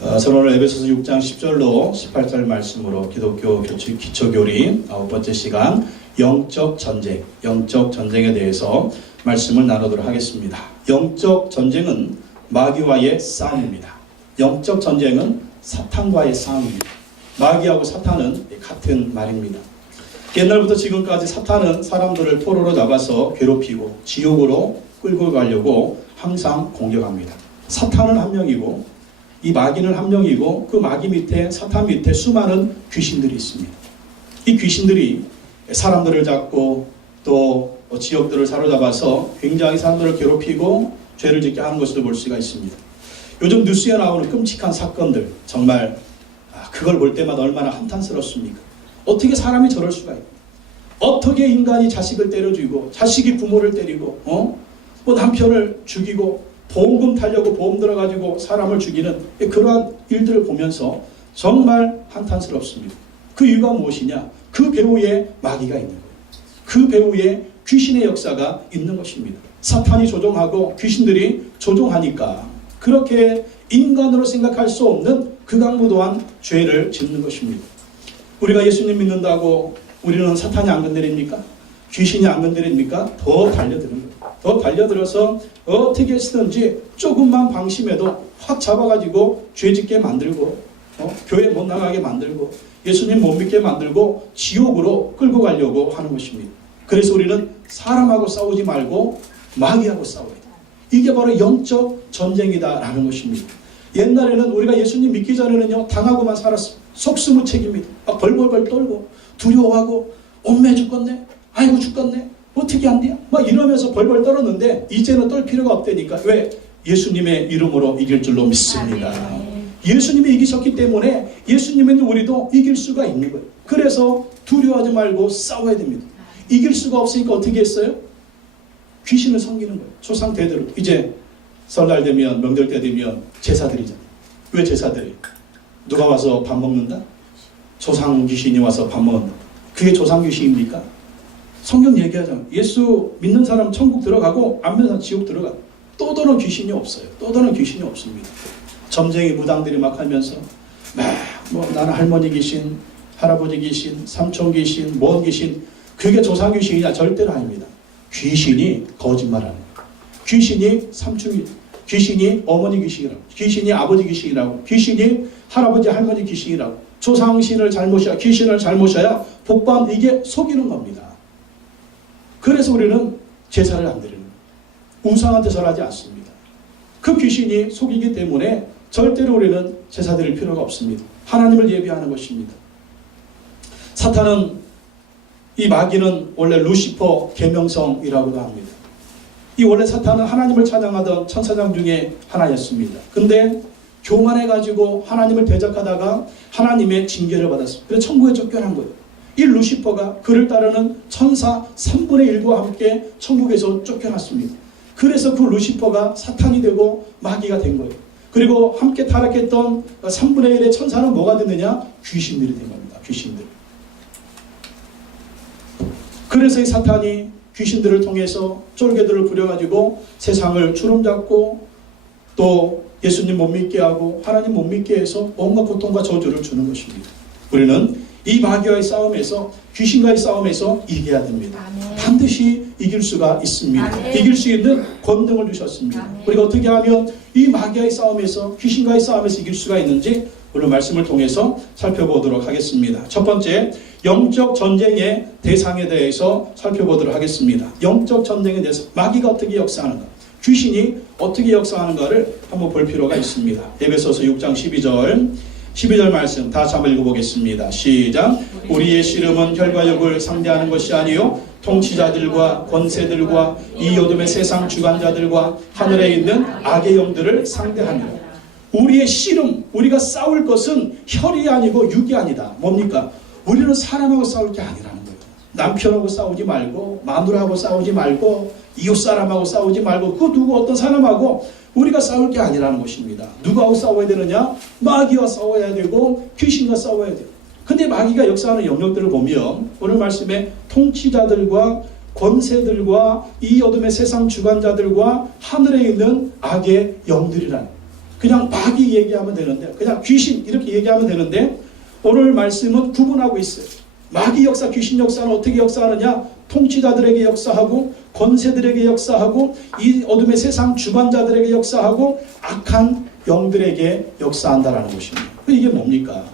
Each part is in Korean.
저는 오늘 에베소서 6장 10절로 18절 말씀으로 기독교 기초교리 9번째 시간 영적 전쟁에 대해서 말씀을 나누도록 하겠습니다. 영적 전쟁은 마귀와의 싸움입니다. 영적 전쟁은 사탄과의 싸움입니다. 마귀하고 사탄은 같은 말입니다. 옛날부터 지금까지 사탄은 사람들을 포로로 잡아서 괴롭히고 지옥으로 끌고 가려고 항상 공격합니다. 사탄은 한 명이고 이 마귀는 한 명이고 그 마귀 밑에 사탄 밑에 수많은 귀신들이 있습니다. 이 귀신들이 사람들을 잡고 또 지역들을 사로잡아서 굉장히 사람들을 괴롭히고 죄를 짓게 하는 것을 볼 수가 있습니다. 요즘 뉴스에 나오는 끔찍한 사건들 정말 그걸 볼 때마다 얼마나 한탄스럽습니까? 어떻게 사람이 저럴 수가 있고 어떻게 인간이 자식을 때려 죽이고 자식이 부모를 때리고 뭐 남편을 죽이고 보험금 타려고 보험 들어가지고 사람을 죽이는 그러한 일들을 보면서 정말 한탄스럽습니다. 그 이유가 무엇이냐? 그 배후에 마귀가 있는 거예요. 그 배후에 귀신의 역사가 있는 것입니다. 사탄이 조종하고 귀신들이 조종하니까 그렇게 인간으로 생각할 수 없는 극악무도한 죄를 짓는 것입니다. 우리가 예수님 믿는다고 우리는 사탄이 안 건드립니까? 귀신이 안 건드립니까? 더 달려드는 거예요. 더 달려들어서 어떻게 쓰든지 조금만 방심해도 확 잡아가지고 죄짓게 만들고 교회 못 나가게 만들고 예수님 못 믿게 만들고 지옥으로 끌고 가려고 하는 것입니다. 그래서 우리는 사람하고 싸우지 말고 마귀하고 싸워야 돼요. 이게 바로 영적 전쟁이다라는 것입니다. 옛날에는 우리가 예수님 믿기 전에는요 당하고만 살았어요. 속수무책입니다. 벌벌벌 떨고 두려워하고 옴매 죽겠네. 아이고 죽겠네. 어떻게 안 돼요? 막 이러면서 벌벌 떨었는데 이제는 떨 필요가 없다니까. 왜? 예수님의 이름으로 이길 줄로 믿습니다. 예수님이 이기셨기 때문에 예수님은 우리도 이길 수가 있는 거예요. 그래서 두려워하지 말고 싸워야 됩니다. 이길 수가 없으니까 어떻게 했어요? 귀신을 섬기는 거예요. 조상 대대로. 이제 설날 되면 명절 때 되면 제사드리잖아요. 왜 제사드려요? 누가 와서 밥 먹는다? 조상 귀신이 와서 밥 먹는다. 그게 조상 귀신입니까? 성경 얘기하잖아요. 예수 믿는 사람 천국 들어가고 안 믿는 사람 지옥 들어가. 또 다른 귀신이 없어요. 또 다른 귀신이 없습니다. 점쟁이 무당들이 막 하면서 나는 할머니 귀신, 할아버지 귀신, 삼촌 귀신, 뭔 귀신 그게 조상 귀신이냐? 절대로 아닙니다. 귀신이 거짓말하는 거예요. 귀신이 삼촌 귀신이 어머니 귀신이라고, 귀신이 아버지 귀신이라고, 귀신이 할아버지 할머니 귀신이라고, 조상신을 잘못이야, 귀신을 잘못이야 복받 이게 속이는 겁니다. 그래서 우리는 제사를 안 드리는 거예요. 우상한테 절하지 않습니다. 그 귀신이 속이기 때문에 절대로 우리는 제사 드릴 필요가 없습니다. 하나님을 예비하는 것입니다. 사탄은 이 마귀는 원래 루시퍼 계명성이라고도 합니다. 이 원래 사탄은 하나님을 찬양하던 천사장 중에 하나였습니다. 근데 교만해가지고 하나님을 대적하다가 하나님의 징계를 받았습니다. 그래서 천국에 쫓겨난 거예요. 이 루시퍼가 그를 따르는 천사 3분의 1과 함께 천국에서 쫓겨났습니다. 그래서 그 루시퍼가 사탄이 되고 마귀가 된 거예요. 그리고 함께 타락했던 3분의 1의 천사는 뭐가 됐느냐? 귀신들이 된 겁니다. 귀신들. 그래서 이 사탄이 귀신들을 통해서 쫄개들을 부려가지고 세상을 주름잡고 또 예수님 못 믿게 하고 하나님 못 믿게 해서 온갖 고통과 저주를 주는 것입니다. 우리는 이 마귀와의 싸움에서 귀신과의 싸움에서 이겨야 됩니다. 아멘. 반드시 이길 수가 있습니다. 아멘. 이길 수 있는 권능을 주셨습니다. 아멘. 우리가 어떻게 하면 이 마귀와의 싸움에서 귀신과의 싸움에서 이길 수가 있는지 오늘 말씀을 통해서 살펴보도록 하겠습니다. 첫 번째, 영적 전쟁의 대상에 대해서 살펴보도록 하겠습니다. 영적 전쟁에 대해서 마귀가 어떻게 역사하는가, 귀신이 어떻게 역사하는가를 한번 볼 필요가 있습니다. 에베소서 6장 12절 말씀 다시 한번 읽어보겠습니다. 시작. 우리의 씨름은 혈과 육을 상대하는 것이 아니요 통치자들과 권세들과 이 어둠의 세상 주관자들과 하늘에 있는 악의 영들을 상대하니라. 우리의 씨름, 우리가 싸울 것은 혈이 아니고 육이 아니다. 뭡니까? 우리는 사람하고 싸울 게 아니라는 거예요. 남편하고 싸우지 말고 마누라하고 싸우지 말고 이웃사람하고 싸우지 말고 그 누구 어떤 사람하고 우리가 싸울 게 아니라는 것입니다. 누구하고 싸워야 되느냐? 마귀와 싸워야 되고 귀신과 싸워야 돼요. 근데 마귀가 역사하는 영역들을 보면 오늘 말씀에 통치자들과 권세들과 이 어둠의 세상 주관자들과 하늘에 있는 악의 영들이라는 그냥 마귀 얘기하면 되는데, 그냥 귀신 이렇게 얘기하면 되는데, 오늘 말씀은 구분하고 있어요. 마귀 역사, 귀신 역사는 어떻게 역사하느냐? 통치자들에게 역사하고, 권세들에게 역사하고, 이 어둠의 세상 주관자들에게 역사하고, 악한 영들에게 역사한다라는 것입니다. 이게 뭡니까?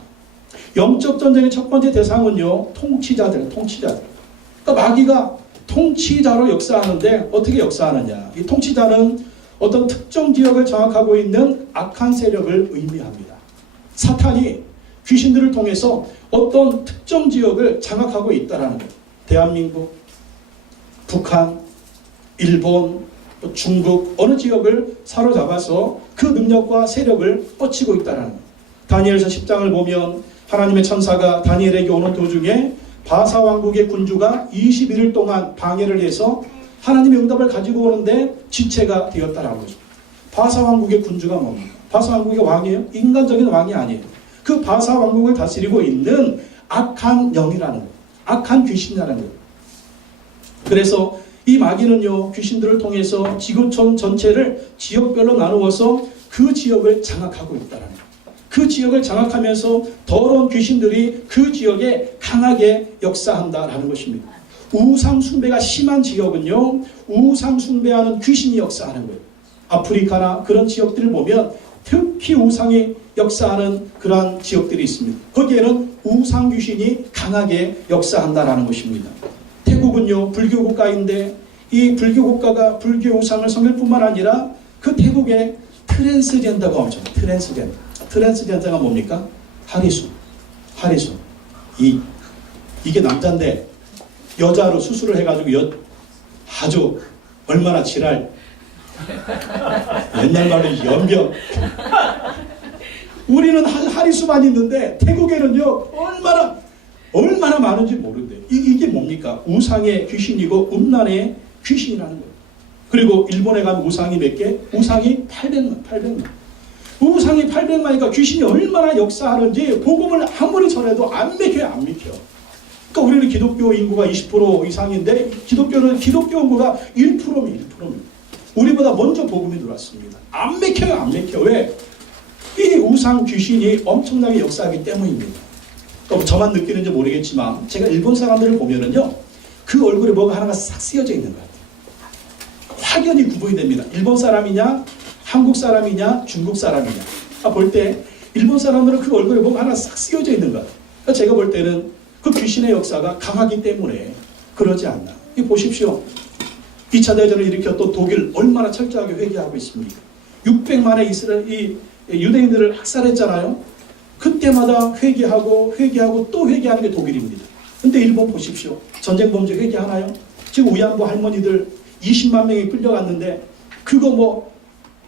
영적 전쟁의 첫 번째 대상은요, 통치자들. 그러니까 마귀가 통치자로 역사하는데 어떻게 역사하느냐? 이 통치자는 어떤 특정 지역을 장악하고 있는 악한 세력을 의미합니다. 사탄이 귀신들을 통해서 어떤 특정 지역을 장악하고 있다라는 거예요. 대한민국, 북한, 일본, 중국 어느 지역을 사로잡아서 그 능력과 세력을 뻗치고 있다는 거예요. 다니엘서 10장을 보면 하나님의 천사가 다니엘에게 오는 도중에 바사 왕국의 군주가 21일 동안 방해를 해서 하나님의 응답을 가지고 오는데 지체가 되었다라는 거죠. 바사 왕국의 군주가 뭡니까? 바사 왕국의 왕이에요? 인간적인 왕이 아니에요. 그 바사 왕국을 다스리고 있는 악한 영이라는 거예요. 악한 귀신이라는 거예요. 그래서 이 마귀는요, 귀신들을 통해서 지구촌 전체를 지역별로 나누어서 그 지역을 장악하고 있다는 거예요. 그 지역을 장악하면서 더러운 귀신들이 그 지역에 강하게 역사한다라는 것입니다. 우상 숭배가 심한 지역은요, 우상 숭배하는 귀신이 역사하는 거예요. 아프리카나 그런 지역들을 보면 특히 우상이 역사하는 그러한 지역들이 있습니다. 거기에는 우상 귀신이 강하게 역사한다라는 것입니다. 태국은요, 불교 국가인데 이 불교 국가가 불교 우상을 섬길 뿐만 아니라 그 태국에 트랜스젠더가 엄청, 트랜스젠더가 뭡니까? 하리수. 이게 남자인데 여자로 수술을 해가지고 아주 얼마나 지랄. 옛날 말로 연병. 우리는 하리수만 있는데 태국에는요 얼마나 많은지 모르는데 이게 뭡니까? 우상의 귀신이고 음란의 귀신이라는 거예요. 그리고 일본에 가면 우상이 몇 개? 우상이 800만. 우상이 800만이니까 귀신이 얼마나 역사하는지 복음을 아무리 전해도 안 믿겨요. 그러니까 우리는 기독교 인구가 20% 이상인데 기독교 인구가 1%입니다. 우리보다 먼저 복음이 들어왔습니다. 안 믿겨요. 왜? 이 우상 귀신이 엄청나게 역사하기 때문입니다. 그러니까 저만 느끼는지 모르겠지만 제가 일본 사람들을 보면은요, 그 얼굴에 뭐가 하나가 싹 쓰여져 있는 것 같아요. 확연히 구분이 됩니다. 일본 사람이냐, 한국 사람이냐, 중국 사람이냐. 볼 때 일본 사람들은 그 얼굴에 뭐가 하나 싹 쓰여져 있는 것 같아요. 그러니까 제가 볼 때는 그 귀신의 역사가 강하기 때문에 그러지 않나. 이 보십시오. 2차 대전을 일으켰던 독일 얼마나 철저하게 회개하고 있습니까? 600만의 이 유대인들을 학살했잖아요. 그때마다 회개하고 또 회개하는 게 독일입니다. 근데 일본 보십시오. 전쟁 범죄 회개하나요? 지금 위안부 할머니들 20만 명이 끌려갔는데 그거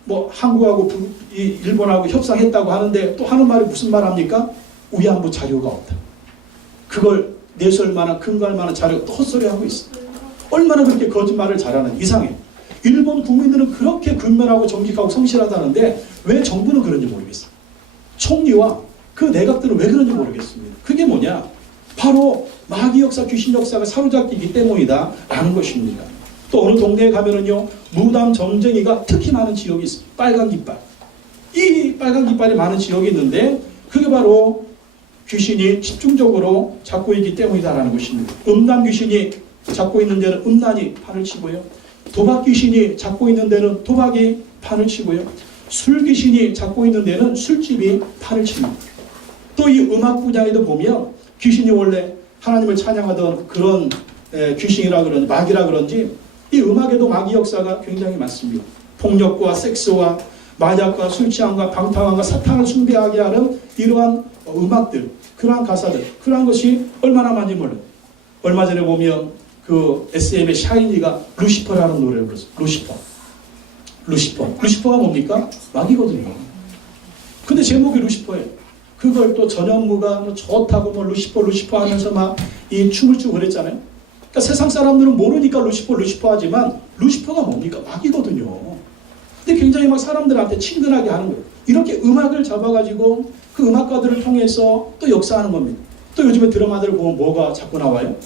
뭐 한국하고 일본하고 협상했다고 하는데 또 하는 말이 무슨 말 합니까? 위안부 자료가 없다. 그걸 내세울 만한 근거할 만한 자료가 또 헛소리하고 있어. 얼마나 그렇게 거짓말을 잘하는 이상해. 일본 국민들은 그렇게 근면하고 정직하고 성실하다는데 왜 정부는 그런지 모르겠어. 총리와 그 내각들은 왜 그런지 모르겠습니다. 그게 뭐냐? 바로 마귀 역사, 귀신 역사가 사로잡히기 때문이다 라는 것입니다. 또 어느 동네에 가면은요, 무당 점쟁이가 특히 많은 지역이 있어요. 빨간 깃발. 이 빨간 깃발이 많은 지역이 있는데 그게 바로 귀신이 집중적으로 잡고 있기 때문이다라는 것입니다. 음란 귀신이 잡고 있는 데는 음란이 판을 치고요. 도박 귀신이 잡고 있는 데는 도박이 판을 치고요. 술 귀신이 잡고 있는 데는 술집이 판을 칩니다. 또 이 음악 분야에도 보면 귀신이 원래 하나님을 찬양하던 그런 귀신이라 그런지 마귀라 그런지 이 음악에도 마귀 역사가 굉장히 많습니다. 폭력과 섹스와 마약과 술 취함과 방탕함과 사탄을 숭배하게 하는 이러한 음악들, 그러한 가사들, 그러한 것이 얼마나 많이 몰라요. 얼마 전에 보면 그 SM의 샤이니가 루시퍼라는 노래를 불렀어요. 루시퍼가 뭡니까? 마귀거든요. 근데 제목이 루시퍼예요. 그걸 또 전현무가 좋다고 루시퍼 하면서 막 이 춤을 추고 그랬잖아요. 그러니까 세상 사람들은 모르니까 루시퍼 하지만 루시퍼가 뭡니까? 마귀거든요. 근데 굉장히 막 사람들한테 친근하게 하는 거예요. 이렇게 음악을 잡아가지고 그 음악가들을 통해서 또 역사하는 겁니다. 또 요즘에 드라마들을 보면 뭐가 자꾸 나와요?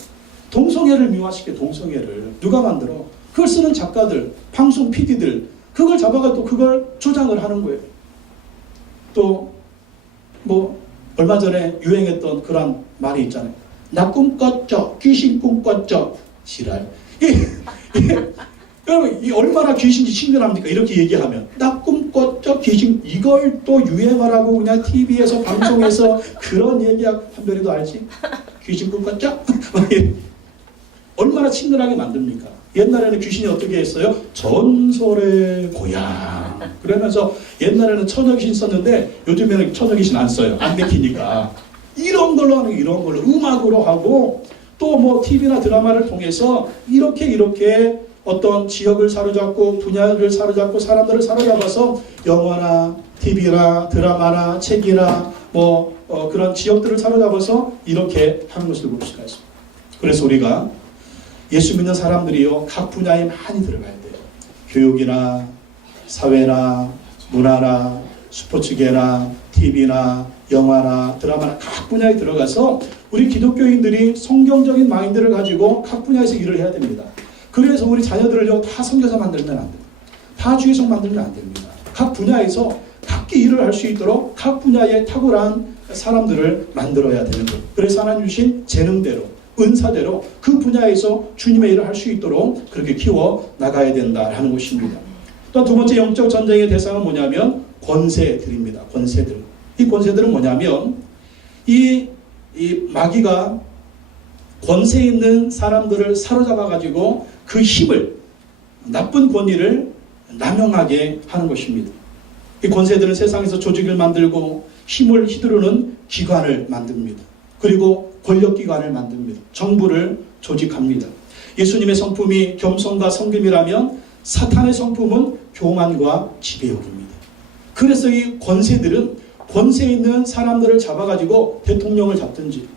동성애를 미화시켜. 동성애를 누가 만들어? 그걸 쓰는 작가들, 방송 PD들, 그걸 잡아가지고 그걸 조장을 하는 거예요. 또 뭐 얼마 전에 유행했던 그런 말이 있잖아요. 나 꿈꿨죠. 귀신 꿈꿨죠. 지랄. 여러분, 이 얼마나 귀신이 친근합니까? 이렇게 얘기하면. 나 꿈꿨죠. 귀신. 이걸 또 유행하라고 그냥 TV에서 방송에서 그런 얘기하고 한별이도 알지? 귀신 꿈꿨죠? 얼마나 친근하게 만듭니까? 옛날에는 귀신이 어떻게 했어요? 전설의 고향. 그러면서 옛날에는 처녀귀신 썼는데 요즘에는 처녀귀신 안 써요. 안 맥히니까. 이런 걸로 하는 이런 걸로 음악으로 하고 또 뭐 TV나 드라마를 통해서 이렇게 어떤 지역을 사로잡고 분야를 사로잡고 사람들을 사로잡아서 영화나 TV나 드라마나 책이나 그런 지역들을 사로잡아서 이렇게 하는 것을 볼 수가 있습니다. 그래서 우리가 예수 믿는 사람들이요 각 분야에 많이 들어가야 돼요. 교육이나 사회나 문화나 스포츠계나 TV나 영화나 드라마나 각 분야에 들어가서 우리 기독교인들이 성경적인 마인드를 가지고 각 분야에서 일을 해야 됩니다. 그래서 우리 자녀들을요 다 선교사 만들면 안 됩니다. 다 주의성 만들면 안 됩니다. 각 분야에서 각기 일을 할 수 있도록 각 분야에 탁월한 사람들을 만들어야 되는 거예요. 그래서 하나님 주신 재능대로 은사대로 그 분야에서 주님의 일을 할 수 있도록 그렇게 키워 나가야 된다라는 것입니다. 또 두 번째 영적 전쟁의 대상은 뭐냐면 권세들입니다. 권세들. 이 권세들은 뭐냐면 이 마귀가 권세 있는 사람들을 사로잡아 가지고 그 힘을 나쁜 권위를 남용하게 하는 것입니다. 이 권세들은 세상에서 조직을 만들고 힘을 휘두르는 기관을 만듭니다. 그리고 권력기관을 만듭니다. 정부를 조직합니다. 예수님의 성품이 겸손과 성김이라면 사탄의 성품은 교만과 지배욕입니다. 그래서 이 권세들은 권세 있는 사람들을 잡아가지고 대통령을 잡든지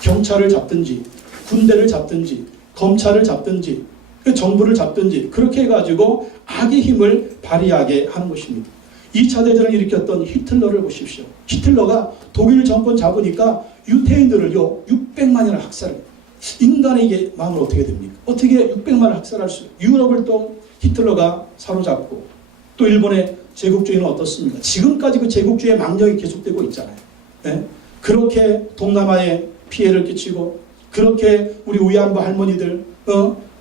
경찰을 잡든지 군대를 잡든지 검찰을 잡든지 정부를 잡든지 그렇게 해가지고 악의 힘을 발휘하게 하는 것입니다. 2차 대전을 일으켰던 히틀러를 보십시오. 히틀러가 독일 정권 잡으니까 유태인들을요 600만이나 학살을. 인간의 이게 마음은 어떻게 됩니까? 어떻게 600만을 학살할 수? 유럽을 또 히틀러가 사로잡고 또 일본의 제국주의는 어떻습니까? 지금까지 그 제국주의의 망령이 계속되고 있잖아요. 네? 그렇게 동남아에 피해를 끼치고 그렇게 우리 위안부 할머니들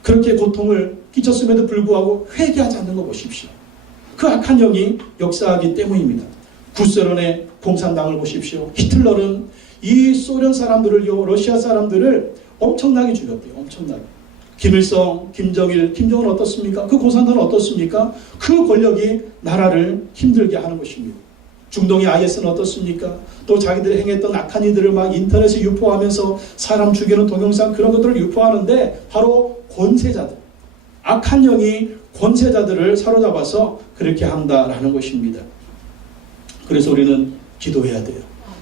그렇게 고통을 끼쳤음에도 불구하고 회개하지 않는 거 보십시오. 그 악한 영이 역사하기 때문입니다. 구소련의 공산당을 보십시오. 히틀러는 이 소련 사람들을요, 러시아 사람들을 엄청나게 죽였대요. 엄청나게. 김일성, 김정일, 김정은 어떻습니까? 그 공산당은 어떻습니까? 그 권력이 나라를 힘들게 하는 것입니다. 중동의 IS는 어떻습니까? 또 자기들이 행했던 악한 이들을 막 인터넷에 유포하면서 사람 죽이는 동영상 그런 것들을 유포하는데 바로 권세자들, 악한 영이 권세자들을 사로잡아서 그렇게 한다라는 것입니다. 그래서 우리는 기도해야 돼요.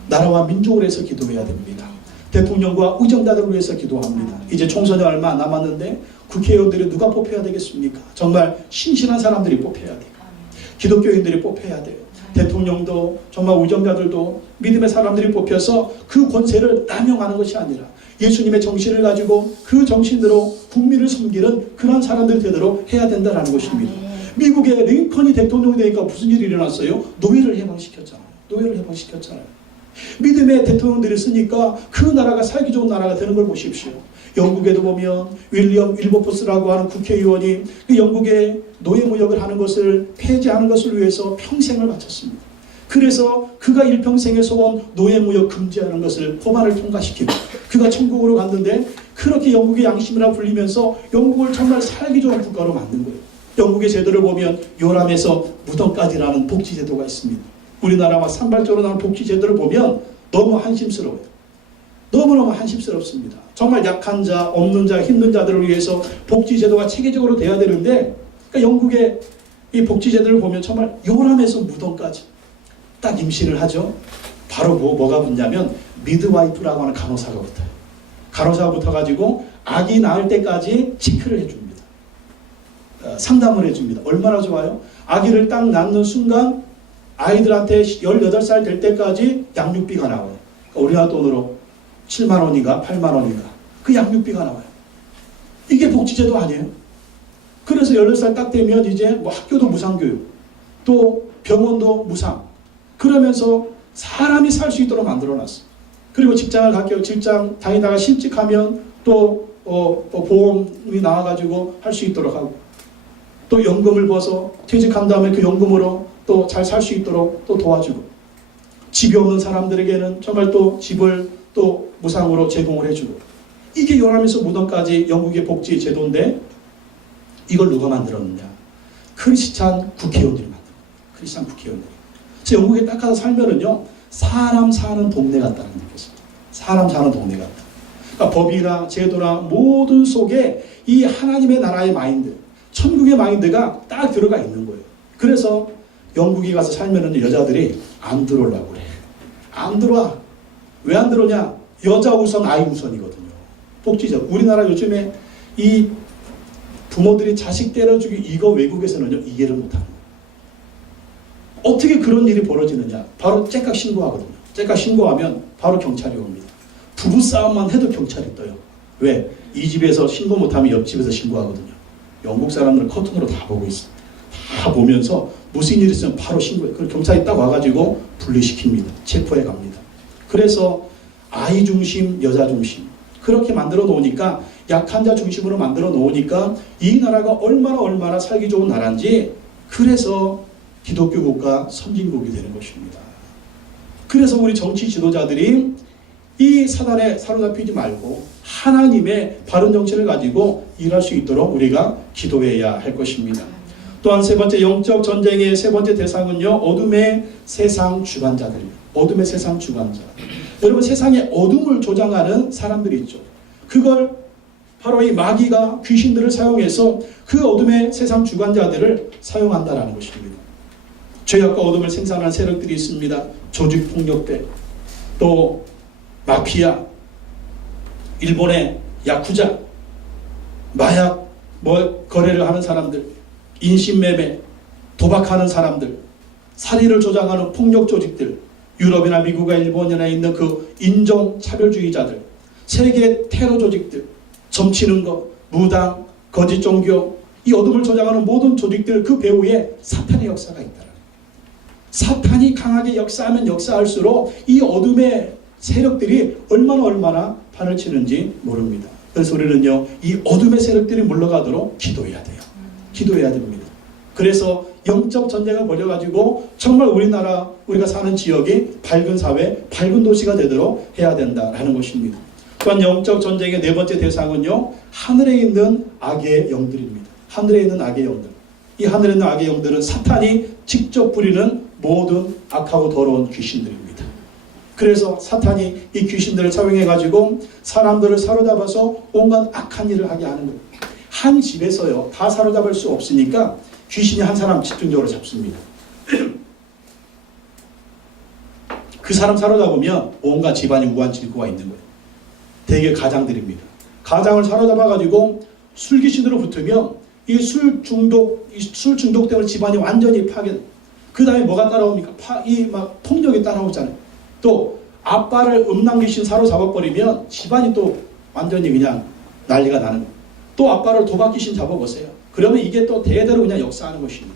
나라와 민족을 위해서 기도해야 됩니다. 대통령과 의정자들을 위해서 기도합니다. 이제 총선이 얼마 안 남았는데 국회의원들이 누가 뽑혀야 되겠습니까? 정말 신실한 사람들이 뽑혀야 돼요. 기독교인들이 뽑혀야 돼요. 대통령도 정말 의정자들도 믿음의 사람들이 뽑혀서 그 권세를 남용하는 것이 아니라 예수님의 정신을 가지고 그 정신으로 국민을 섬기는 그런 사람들이 되도록 해야 된다는 것입니다. 미국의 링컨이 대통령이 되니까 무슨 일이 일어났어요? 노예를 해방시켰잖아요. 노예를 해방시켰잖아요. 믿음의 대통령들이 쓰니까 그 나라가 살기 좋은 나라가 되는 걸 보십시오. 영국에도 보면 윌리엄 윌버포스라고 하는 국회의원이 그 영국의 노예무역을 하는 것을 폐지하는 것을 위해서 평생을 바쳤습니다. 그래서 그가 일평생의 소원 노예무역 금지하는 것을 법안을 통과시키고 그가 천국으로 갔는데 그렇게 영국의 양심이라 불리면서 영국을 정말 살기 좋은 국가로 만든 거예요. 영국의 제도를 보면 요람에서 무덤까지라는 복지제도가 있습니다. 우리나라와 산발적으로 나온 복지제도를 보면 너무 한심스러워요. 너무너무 한심스럽습니다. 정말 약한 자, 없는 자, 힘든 자들을 위해서 복지제도가 체계적으로 돼야 되는데 그러니까 영국의 이 복지제도를 보면 정말 요람에서 무덤까지 딱 임신을 하죠. 바로 뭐가 붙냐면 미드와이프라고 하는 간호사가 붙어요. 간호사가 붙어가지고 아기 낳을 때까지 체크를 해줍니다. 상담을 해줍니다. 얼마나 좋아요? 아기를 딱 낳는 순간 아이들한테 18살 될 때까지 양육비가 나와요. 그러니까 우리나라 돈으로 7만 원인가 8만 원인가 그 양육비가 나와요. 이게 복지제도 아니에요? 그래서 18살 딱 되면 이제 뭐 학교도 무상교육 또 병원도 무상 그러면서 사람이 살 수 있도록 만들어놨어. 그리고 직장을 갈게요. 직장 다니다가 실직하면 또 보험이 나와가지고 할 수 있도록 하고, 또 연금을 벌어서 퇴직한 다음에 그 연금으로 또 잘 살 수 있도록 또 도와주고, 집이 없는 사람들에게는 정말 또 집을 또 무상으로 제공을 해주고, 이게 요람에서 무덤까지 영국의 복지 제도인데, 이걸 누가 만들었느냐? 크리스찬 국회의원들이 만든 거예요. 크리스찬 국회의원들이. 그래서 영국에 딱 가서 살면은요, 사람 사는 동네 같다는 느꼈어요. 사람 사는 동네 같다. 그러니까 법이나 제도나 모든 속에 이 하나님의 나라의 마인드, 천국의 마인드가 딱 들어가 있는 거예요. 그래서 영국에 가서 살면은 여자들이 안 들어오려고 그래. 안 들어와. 왜 안 들어오냐? 여자 우선, 아이 우선이거든요. 복지적. 우리나라 요즘에 이 부모들이 자식 때려주기, 이거 외국에서는요, 이해를 못하는 거예요. 어떻게 그런 일이 벌어지느냐? 바로 째깍 신고하거든요. 째깍 신고하면 바로 경찰이 옵니다. 부부싸움만 해도 경찰이 떠요. 왜? 이 집에서 신고 못하면 옆집에서 신고하거든요. 영국 사람들은 커튼으로 다 보고 있어요. 다 보면서 무슨 일 있으면 바로 신고해요. 그래서 경찰이 딱 와가지고 분리시킵니다. 체포해 갑니다. 그래서 아이 중심, 여자 중심, 그렇게 만들어 놓으니까, 약한 자 중심으로 만들어 놓으니까 이 나라가 얼마나 살기 좋은 나라인지, 그래서 기독교 국가 선진국이 되는 것입니다. 그래서 우리 정치 지도자들이 이 사단에 사로잡히지 말고 하나님의 바른 정체를 가지고 일할 수 있도록 우리가 기도해야 할 것입니다. 또한 세 번째, 영적 전쟁의 세 번째 대상은요, 어둠의 세상 주관자들입니다. 어둠의 세상 주관자. 여러분, 세상에 어둠을 조장하는 사람들이 있죠. 그걸 바로 이 마귀가, 귀신들을 사용해서 그 어둠의 세상 주관자들을 사용한다라는 것입니다. 죄악과 어둠을 생산하는 세력들이 있습니다. 조직폭력배, 또 마피아, 일본의 야쿠자, 마약 거래를 하는 사람들, 인신매매, 도박하는 사람들, 살인을 조장하는 폭력 조직들, 유럽이나 미국이나 일본이나 있는 그 인종차별주의자들, 세계 테러 조직들, 점치는 것, 무당, 거짓 종교, 이 어둠을 조장하는 모든 조직들, 그 배후에 사탄의 역사가 있다. 사탄이 강하게 역사하면 역사할수록 이 어둠의 세력들이 얼마나 판을 치는지 모릅니다. 그래서 우리는요, 이 어둠의 세력들이 물러가도록 기도해야 돼요. 기도해야 됩니다. 그래서 영적 전쟁을 벌여가지고 정말 우리나라, 우리가 사는 지역이 밝은 사회, 밝은 도시가 되도록 해야 된다라는 것입니다. 또한 영적 전쟁의 네 번째 대상은요, 하늘에 있는 악의 영들입니다. 하늘에 있는 악의 영들. 이 하늘에 있는 악의 영들은 사탄이 직접 부리는 모든 악하고 더러운 귀신들입니다. 그래서 사탄이 이 귀신들을 사용해가지고 사람들을 사로잡아서 온갖 악한 일을 하게 하는 거예요. 한 집에서요, 다 사로잡을 수 없으니까 귀신이 한 사람 집중적으로 잡습니다. 그 사람 사로잡으면 온갖 집안이 우환질구가 있는 거예요. 대개 가장들입니다. 가장을 사로잡아가지고 술귀신으로 붙으면 이 술 중독 때문에 집안이 완전히 파괴. 그 다음에 뭐가 따라옵니까? 폭력이 따라오잖아요. 또 아빠를 음란귀신 사로잡아버리면 집안이 또 완전히 그냥 난리가 나는 거예요. 또 아빠를 도박귀신 잡아보세요. 그러면 이게 또 대대로 그냥 역사하는 것입니다.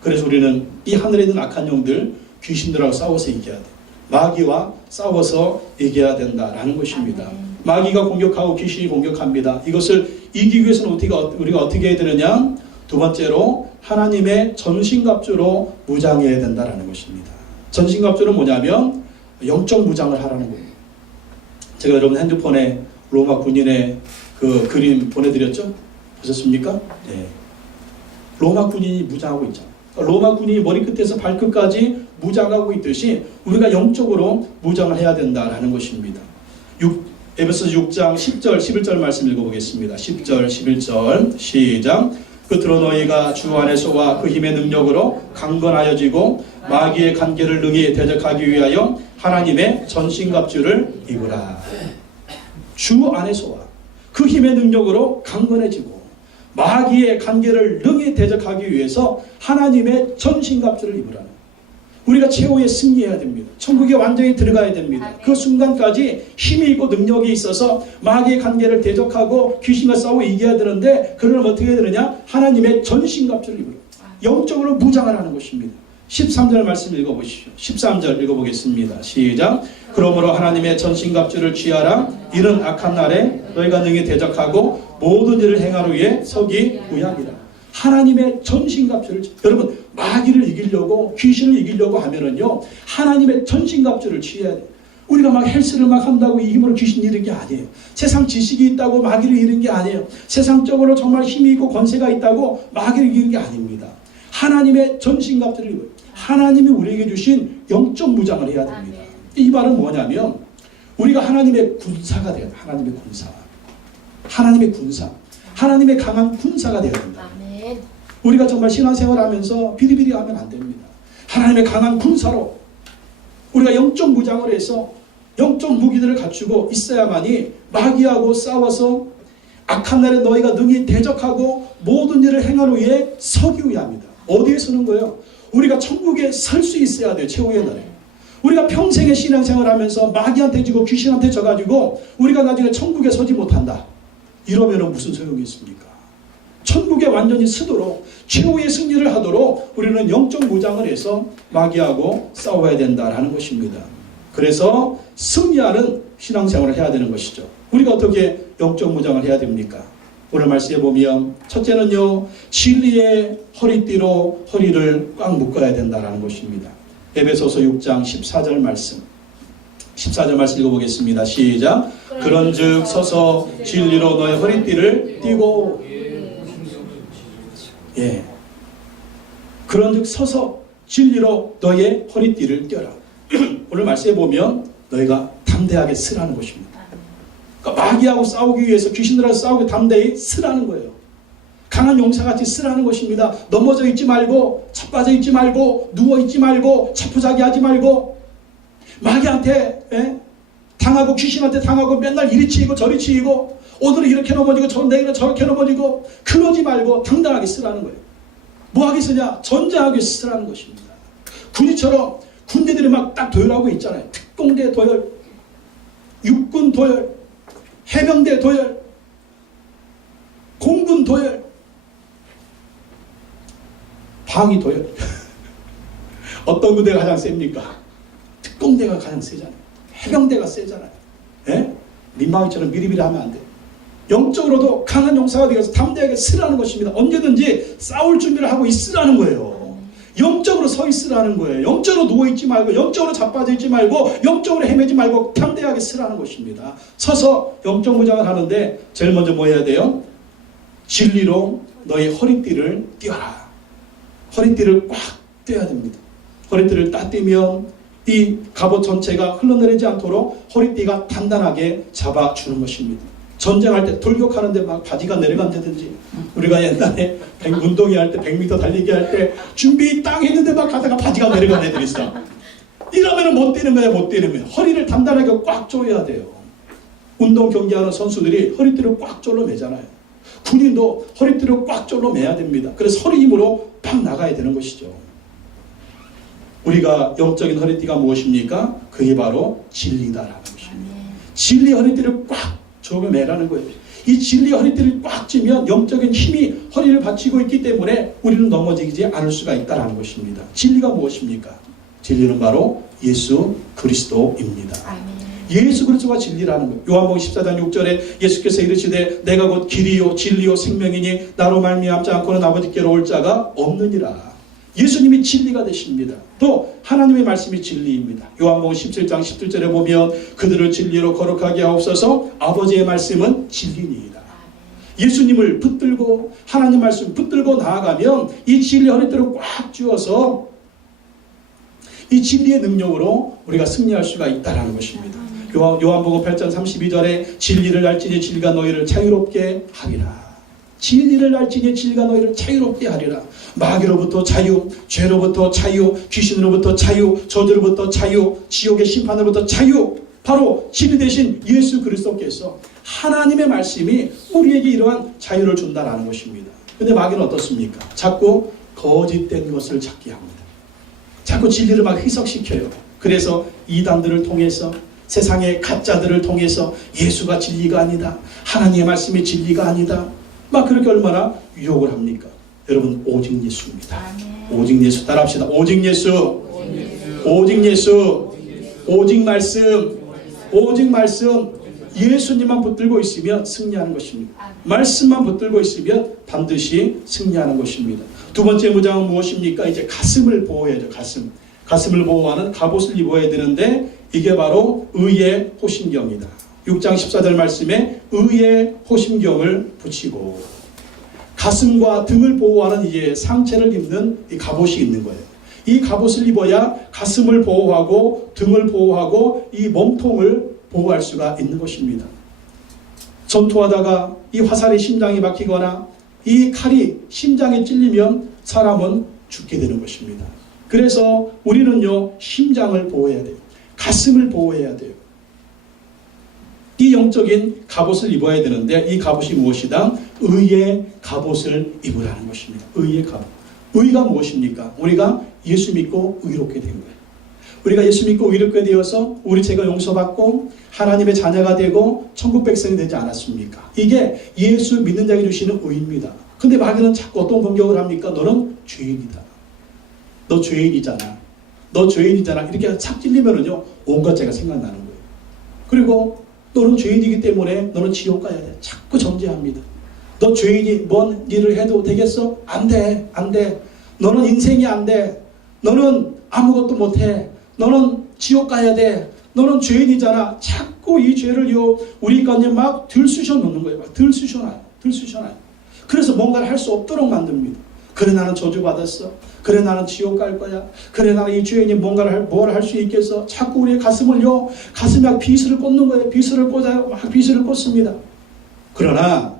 그래서 우리는 이 하늘에 있는 악한 영들, 귀신들하고 싸워서 이겨야 돼요. 마귀와 싸워서 이겨야 된다라는 것입니다. 마귀가 공격하고 귀신이 공격합니다. 이것을 이기기 위해서는 우리가 어떻게 해야 되느냐? 두 번째로 하나님의 전신갑주로 무장해야 된다라는 것입니다. 전신갑주는 뭐냐면 영적 무장을 하라는 거예요. 제가 여러분 핸드폰에 로마 군인의 그 그림 보내드렸죠? 보셨습니까? 네. 로마 군인이 무장하고 있잖아요. 로마 군인이 머리끝에서 발끝까지 무장하고 있듯이 우리가 영적으로 무장을 해야 된다라는 것입니다. 에베소서 6장 10절 11절 말씀 읽어보겠습니다. 10절 11절 시작. 끝으로 너희가 주 안에서와 그 힘의 능력으로 강건하여지고 마귀의 간계를 능히 대적하기 위하여 하나님의 전신갑주를 입으라. 주 안에서와 그 힘의 능력으로 강건해지고 마귀의 간계를 능히 대적하기 위해서 하나님의 전신갑주를 입으라는, 우리가 최후에 승리해야 됩니다. 천국에 완전히 들어가야 됩니다. 그 순간까지 힘이 있고 능력이 있어서 마귀의 간계를 대적하고 귀신과 싸워 이겨야 되는데, 그러면 어떻게 해야 되느냐? 하나님의 전신갑주를 입으라. 영적으로 무장을 하는 것입니다. 13절 말씀 읽어보시죠. 13절 읽어보겠습니다. 시작. 그러므로 하나님의 전신갑주를 취하라. 이는 악한 날에 너희가 능히 대적하고 모든 일을 행하는 위에 서기 구약이라. 하나님의 전신갑주를, 여러분 마귀를 이기려고 귀신을 이기려고 하면은요 하나님의 전신갑주를 취해야 돼요. 우리가 막 헬스를 막 한다고 이 힘으로 귀신 이기는 게 아니에요. 세상 지식이 있다고 마귀를 이기는 게 아니에요. 세상적으로 정말 힘이 있고 권세가 있다고 마귀를 이기는 게 아닙니다. 하나님의 전신갑주를, 하나님이 우리에게 주신 영적 무장을 해야 됩니다. 이 말은 뭐냐면 우리가 하나님의 군사가 돼야 돼요. 하나님의 군사, 하나님의 군사, 하나님의 강한 군사가 되어야 된다. 아멘. 우리가 정말 신앙생활하면서 비리비리하면 안 됩니다. 하나님의 강한 군사로 우리가 영적 무장을 해서 영적 무기들을 갖추고 있어야만이 마귀하고 싸워서 악한 날에 너희가 능히 대적하고 모든 일을 행하는 위에 서기 위해 합니다. 어디에 서는 거예요? 우리가 천국에 설 수 있어야 돼요. 최후의 날에. 우리가 평생의 신앙생활을 하면서 마귀한테 지고 귀신한테 져가지고 우리가 나중에 천국에 서지 못한다. 이러면 무슨 소용이 있습니까? 천국에 완전히 서도록 최후의 승리를 하도록 우리는 영적 무장을 해서 마귀하고 싸워야 된다라는 것입니다. 그래서 승리하는 신앙생활을 해야 되는 것이죠. 우리가 어떻게 영적 무장을 해야 됩니까? 오늘 말씀에 보면 첫째는요, 진리의 허리띠로 허리를 꽉 묶어야 된다는 것입니다. 에베소서 6장 14절 말씀, 14절 말씀 읽어보겠습니다. 시작. 그런즉 서서 진리로 너의 허리띠를 띠고, 예, 그런즉 서서 진리로 너의 허리띠를 띄어라. 오늘 말씀에 보면 너희가 담대하게 서라는 것입니다. 그러니까 마귀하고 싸우기 위해서, 귀신들하고 싸우기 담대히 서라는 거예요. 강한 용사같이 서라는 것입니다. 넘어져 있지 말고, 자빠져 있지 말고, 누워 있지 말고, 자포자기 하지 말고, 마귀한테 당하고 귀신한테 당하고 맨날 이리 치이고 저리 치이고 오늘은 이렇게 넘어지고 내일은 저렇게 넘어지고 그러지 말고 당당하게 쓰라는 거예요. 뭐 하게 쓰냐? 전쟁하게 쓰라는 것입니다. 군인처럼 군대들이 막 딱 도열하고 있잖아요. 특공대 도열, 육군 도열, 해병대 도열, 공군 도열, 방위 도열. 어떤 군대가 가장 셉니까? 특공대가 가장 세잖아요. 해병대가 세잖아요. 예? 민망이처럼 미리미리 하면 안 돼요. 영적으로도 강한 용사가 되어서 담대하게 쓰라는 것입니다. 언제든지 싸울 준비를 하고 있으라는 거예요. 영적으로 서 있으라는 거예요. 영적으로 누워있지 말고, 영적으로 자빠져 있지 말고, 영적으로 헤매지 말고 담대하게 쓰라는 것입니다. 서서 영적 무장을 하는데 제일 먼저 뭐 해야 돼요? 진리로 너의 허리띠를 띄어라. 허리띠를 꽉 떼야 됩니다. 허리띠를 딱 떼면 이 갑옷 전체가 흘러내리지 않도록 허리띠가 단단하게 잡아주는 것입니다. 전쟁할 때 돌격하는데 막 바지가 내려간다든지, 우리가 옛날에 운동회 할 때 100m 달리기 할 때 준비 딱 했는데 막 가다가 바지가 내려간 애들이 있어. 이러면 못 뛰는 거야. 못 뛰는 거야. 허리를 단단하게 꽉 조여야 돼요. 운동 경기하는 선수들이 허리띠를 꽉 졸라 매잖아요. 군인도 허리띠를 꽉 졸라 매야 됩니다. 그래서 허리 힘으로 팍 나가야 되는 것이죠. 우리가 영적인 허리띠가 무엇입니까? 그게 바로 진리다라는 것입니다. 진리 허리띠를 꽉 조여 매라는 거예요. 이 진리 허리띠를 꽉 쥐면 영적인 힘이 허리를 받치고 있기 때문에 우리는 넘어지지 않을 수가 있다는 것입니다. 진리가 무엇입니까? 진리는 바로 예수 그리스도입니다. 예수 그리스도가 진리라는 거예요. 요한복음 14장 6절에 예수께서 이르시되 내가 곧 길이요 진리요 생명이니 나로 말미암지 않고는 아버지께로 올 자가 없느니라. 예수님이 진리가 되십니다. 또 하나님의 말씀이 진리입니다. 요한복음 17장 17절에 보면 그들을 진리로 거룩하게 하옵소서. 아버지의 말씀은 진리니이다. 예수님을 붙들고 하나님 말씀 붙들고 나아가면 이 진리 허리띠를 꽉 쥐어서 이 진리의 능력으로 우리가 승리할 수가 있다는 것입니다. 요한복음 8장 32절에 진리를 알지니 진리가 너희를 자유롭게 하리라. 진리를 알지니 진리가 너희를 자유롭게 하리라. 마귀로부터 자유, 죄로부터 자유, 귀신으로부터 자유, 저주로부터 자유, 지옥의 심판으로부터 자유. 바로 진리 대신 예수 그리스도께서 하나님의 말씀이 우리에게 이러한 자유를 준다는 것입니다. 근데 마귀는 어떻습니까? 자꾸 거짓된 것을 찾게 합니다. 자꾸 진리를 막 희석시켜요. 그래서 이단들을 통해서, 세상의 가짜들을 통해서 예수가 진리가 아니다, 하나님의 말씀이 진리가 아니다, 막 그렇게 얼마나 유혹을 합니까? 여러분 오직 예수입니다. 아멘. 오직 예수 따라합시다. 오직 예수, 오직 예수, 오직 말씀, 오직 말씀. 예수님만 붙들고 있으면 승리하는 것입니다. 말씀만 붙들고 있으면 반드시 승리하는 것입니다. 두 번째 무장은 무엇입니까? 이제 가슴을 보호해야죠. 가슴을 보호하는 갑옷을 입어야 되는데 이게 바로 의의 호심경이다. 6장 14절 말씀에 의의 호심경을 붙이고 가슴과 등을 보호하는 이제 상체를 입는 이 갑옷이 있는 거예요. 이 갑옷을 입어야 가슴을 보호하고 등을 보호하고 이 몸통을 보호할 수가 있는 것입니다. 전투하다가 이 화살이 심장에 박히거나 이 칼이 심장에 찔리면 사람은 죽게 되는 것입니다. 그래서 우리는요, 심장을 보호해야 돼요. 가슴을 보호해야 돼요. 이 영적인 갑옷을 입어야 되는데 이 갑옷이 무엇이다? 의의 갑옷을 입으라는 것입니다. 의의 갑옷. 의가 무엇입니까? 우리가 예수 믿고 의롭게 된 거예요. 우리가 예수 믿고 의롭게 되어서 우리 죄가 용서받고 하나님의 자녀가 되고 천국 백성이 되지 않았습니까? 이게 예수 믿는 자에게 주시는 의입니다. 근데 마귀는 자꾸 어떤 공격을 합니까? 너는 죄인이다. 너 죄인이잖아. 너 죄인이잖아. 이렇게 착 찔리면은요, 온갖 죄가 생각나는 거예요. 그리고 너는 죄인이기 때문에 너는 지옥 가야 돼. 자꾸 정죄합니다. 너 죄인이 뭔 일을 해도 되겠어? 안 돼. 안 돼. 너는 인생이 안 돼. 너는 아무것도 못 해. 너는 지옥 가야 돼. 너는 죄인이잖아. 자꾸 이 죄를요, 우리 가운데 막 들쑤셔 놓는 거예요. 막 들쑤셔놔요. 그래서 뭔가를 할 수 없도록 만듭니다. 그래 나는 저주받았어. 그래 나는 지옥 갈 거야. 그래 나는 이 죄인이 뭘 할 수 있겠어. 자꾸 우리의 가슴을요, 가슴에 막 비수를 꽂는 거예요. 비수를 꽂아요. 막 비수를 꽂습니다. 그러나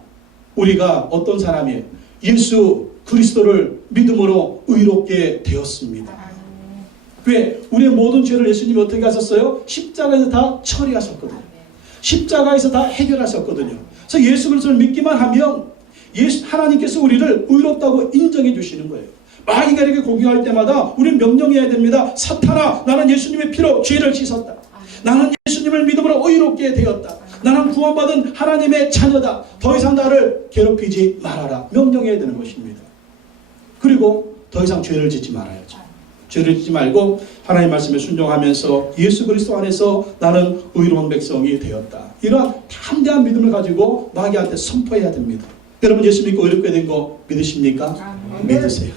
우리가 어떤 사람이에요? 예수 그리스도를 믿음으로 의롭게 되었습니다. 왜? 우리의 모든 죄를 예수님이 어떻게 하셨어요? 십자가에서 다 처리하셨거든요. 십자가에서 다 해결하셨거든요. 그래서 예수 그리스도를 믿기만 하면 하나님께서 우리를 의롭다고 인정해 주시는 거예요. 마귀가 이렇게 공격할 때마다 우리는 명령해야 됩니다. 사탄아, 나는 예수님의 피로 죄를 씻었다. 나는 예수님을 믿음으로 의롭게 되었다. 나는 구원받은 하나님의 자녀다. 더 이상 나를 괴롭히지 말아라. 명령해야 되는 것입니다. 그리고 더 이상 죄를 짓지 말아야죠. 죄를 짓지 말고 하나님의 말씀에 순종하면서 예수 그리스도 안에서 나는 의로운 백성이 되었다. 이러한 담대한 믿음을 가지고 마귀한테 선포해야 됩니다. 여러분 예수 믿고 의롭게 된 거 믿으십니까? 아멘. 믿으세요.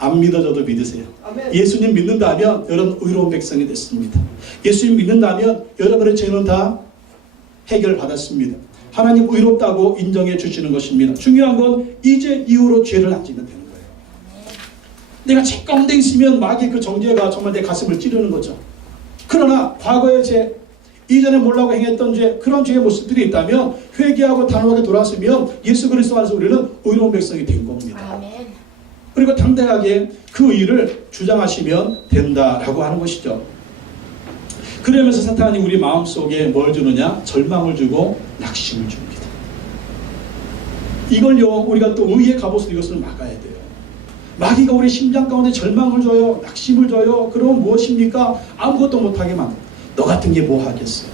안 믿어져도 믿으세요. 아멘. 예수님 믿는다면 여러분 의로운 백성이 됐습니다. 예수님 믿는다면 여러분의 죄는 다 해결받았습니다. 하나님 의롭다고 인정해 주시는 것입니다. 중요한 건 이제 이후로 죄를 안 지면 되는 거예요. 내가 죄 가운데 있으면 마귀의 그 정죄가 정말 내 가슴을 찌르는 거죠. 그러나 과거의 죄, 이전에 몰라고 행했던 죄, 그런 죄의 모습들이 있다면 회개하고 단호하게 돌아서면 예수 그리스도 안에서 우리는 의로운 백성이 된 겁니다. 아멘. 그리고 당당하게 그 의를 주장하시면 된다라고 하는 것이죠. 그러면서 사탄이 우리 마음속에 뭘 주느냐? 절망을 주고 낙심을 줍니다. 이걸요, 우리가 또 의의 갑옷을 이것을 막아야 돼요. 마귀가 우리 심장 가운데 절망을 줘요. 낙심을 줘요. 그럼 무엇입니까? 아무것도 못하게 만들어. 너 같은 게 뭐 하겠어?